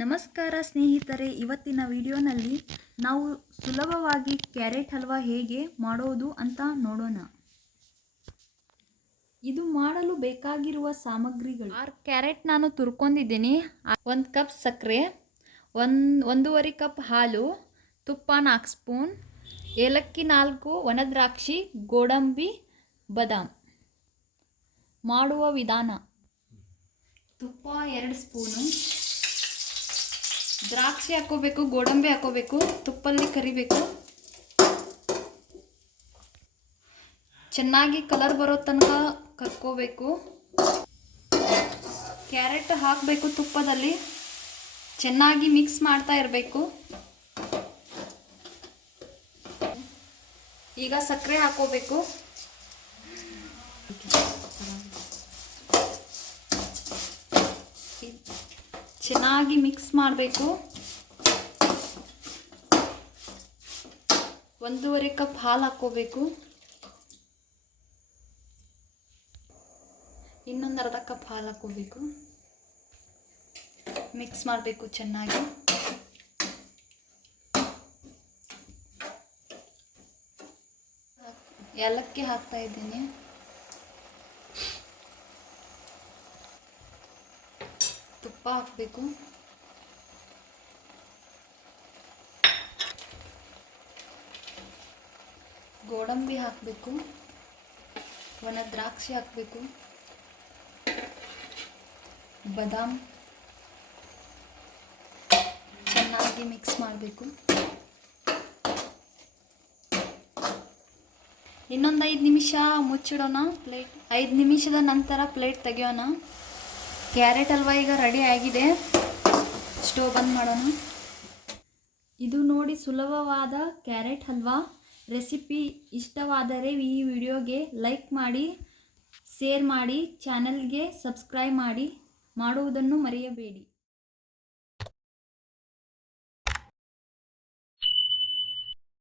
ನಮಸ್ಕಾರ ಸ್ನೇಹಿತರೆ, ಇವತ್ತಿನ ವಿಡಿಯೋನಲ್ಲಿ ನಾವು ಸುಲಭವಾಗಿ ಕ್ಯಾರೆಟ್ ಹಲ್ವಾ ಹೇಗೆ ಮಾಡೋದು ಅಂತ ನೋಡೋಣ. ಇದು ಮಾಡಲು ಬೇಕಾಗಿರುವ ಸಾಮಗ್ರಿಗಳು: 6 ಕ್ಯಾರೆಟ್ ನಾನು ತುರ್ಕೊಂಡಿದ್ದೀನಿ, 1 ಕಪ್ ಸಕ್ಕರೆ, 1.5 ಕಪ್ ಹಾಲು, ತುಪ್ಪ 4 ಸ್ಪೂನ್, ಏಲಕ್ಕಿ 4, ಒಣದ್ರಾಕ್ಷಿ, ಗೋಡಂಬಿ, ಬಾದಾಮ್. ಮಾಡುವ ವಿಧಾನ: ತುಪ್ಪ 2 ಸ್ಪೂನು, ದ್ರಾಕ್ಷಿ ಹಾಕೋಬೇಕು, ಗೋಡಂಬಿ ಹಾಕೋಬೇಕು, ತುಪ್ಪಲ್ಲಿ ಕರಿಬೇಕು, ಚೆನ್ನಾಗಿ ಕಲರ್ ಬರೋ ತನಕ ಕರ್ಕೋಬೇಕು. ಕ್ಯಾರೆಟ್ ಹಾಕಬೇಕು, ತುಪ್ಪದಲ್ಲಿ ಚೆನ್ನಾಗಿ ಮಿಕ್ಸ್ ಮಾಡ್ತಾ ಇರಬೇಕು. ಈಗ ಸಕ್ಕರೆ ಹಾಕೋಬೇಕು. ಚೆನ್ನಾಗಿ ಮಿಕ್ಸ್ ಮಾಡಬೇಕು. 1.5 ಕಪ್ ಹಾಲು ಹಾಕೋಬೇಕು. ಇನ್ನೊಂದು ಅರ್ಧ ಕಪ್ ಹಾಲು ಹಾಕೋಬೇಕು. ಮಿಕ್ಸ್ ಮಾಡಬೇಕು ಚೆನ್ನಾಗಿ. ಏಲಕ್ಕಿ ಹಾಕ್ತಾ ಇದ್ದೀನಿ. ತುಪ್ಪ ಹಾಕಬೇಕು. ಗೋಡಂಬಿ ಹಾಕಬೇಕು. ಒಣ ದ್ರಾಕ್ಷಿ ಹಾಕಬೇಕು. ಬಾದಾಮ್ ಚೆನ್ನಾಗಿ ಮಿಕ್ಸ್ ಮಾಡಬೇಕು. ಇನ್ನೊಂದು 5 ನಿಮಿಷ ಮುಚ್ಚಿಡೋಣ. 5 ನಿಮಿಷದ ನಂತರ ಪ್ಲೇಟ್ ತೆಗೆಯೋಣ. ಕ್ಯಾರೆಟ್ ಹಲ್ವಾ ಈಗ ರೆಡಿ ಆಗಿದೆ. ಸ್ಟವ್ ಬಂದ್ ಮಾಡೋಣ. ಇದು ನೋಡಿ ಸುಲಭವಾದ ಕ್ಯಾರೆಟ್ ಹಲ್ವಾ ರೆಸಿಪಿ. ಇಷ್ಟವಾದರೆ ಈ ವಿಡಿಯೋಗೆ ಲೈಕ್ ಮಾಡಿ, ಶೇರ್ ಮಾಡಿ, ಚಾನಲ್ಗೆ ಸಬ್ಸ್ಕ್ರೈಬ್ ಮಾಡುವುದನ್ನು ಮರೆಯಬೇಡಿ.